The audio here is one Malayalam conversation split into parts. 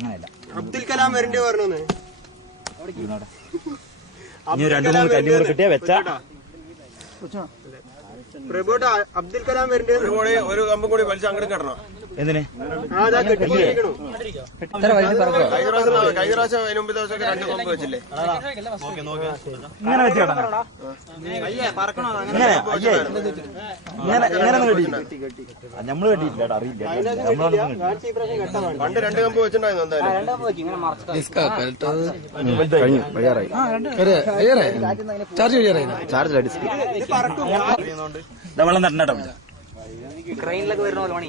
അങ്ങനെയല്ല. അബ്ദുൽ കലാം വരണ്ടേ പറഞ്ഞു. ഇനി 2-3 കല്ലുകൂടെ കിട്ടിയാ വെച്ചാ പ്രഭുട്ട അബ്ദുൽ കലാം വരണ്ടേ. ഒരു കമ്പും കൂടി വലിച്ച് അങ്ങോട്ട് കിടണം. എന്തിന്? കഴിഞ്ഞ പ്രാവശ്യം അതിന് മുമ്പ് ദിവസം 2 കമ്പ് വെച്ചില്ലേ? ഇങ്ങനെ വെച്ച് കിടക്കണം. നമ്മള് കെട്ടിയിട്ടില്ല, അറിയില്ല. പണ്ട് 2 കമ്പ് വെച്ചിട്ടുണ്ടായിരുന്നു. എന്തായാലും വെള്ളം തട്ടണോ? ട്രെയിനിലൊക്കെ വരുന്ന പോലെ പണി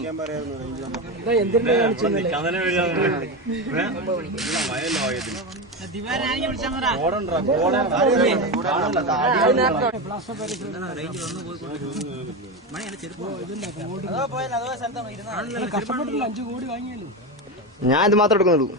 ഞാൻ ഇത് മാത്രം എടുക്കുന്നുള്ളൂ.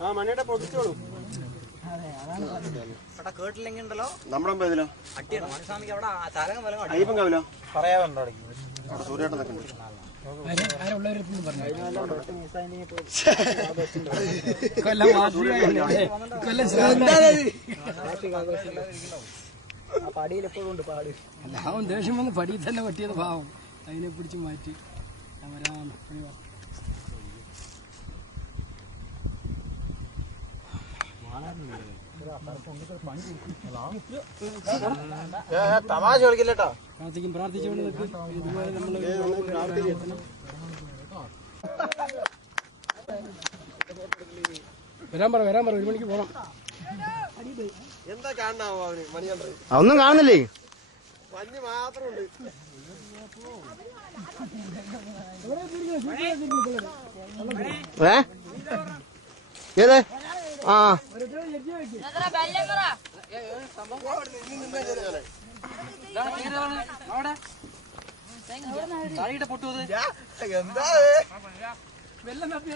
ആ മണിയുടെ പൊട്ടിച്ചോളൂ. കേട്ടില്ലെങ്കിൽ ഉണ്ടല്ലോ നമ്മുടെ ഇതിലോ അട്ടിയാണ് മണിസ്വാമിക്ക് അവിടെ ചാലകം വില അയ്യപ്പൻ കവിലോ പറയാറുണ്ടോ സൂര്യേട്ടനൊക്കെ ഉണ്ട്. പടിയിൽ എപ്പോഴും ഉണ്ട് പാട്. അല്ല അവൻ ദേഷ്യം വന്ന് പടിയിൽ തന്നെ പറ്റിയത് പാവം, അതിനെ പിടിച്ച് മാറ്റി തമാശ കളിക്കില്ലട്ടോ. പ്രാർത്ഥിക്കും. പ്രാർത്ഥിച്ചുകൊണ്ട് ഇതുപോലെ നമ്മള് വരാൻ പറ 1 മണിക്ക് പോണം. എന്താ കാണാവോ അവന് മണിയന്ത്രം? ഒന്നും കാണുന്നില്ലേ? മഞ്ഞ് മാത്രമുണ്ട്. ഏത്? ആ പൊട്ടുന്നത് എന്താ വെള്ളം തപ്പി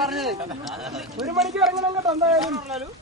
പറഞ്ഞത് 1 മണിക്ക് ഇറങ്ങണം കേട്ടോ എന്തായാലും.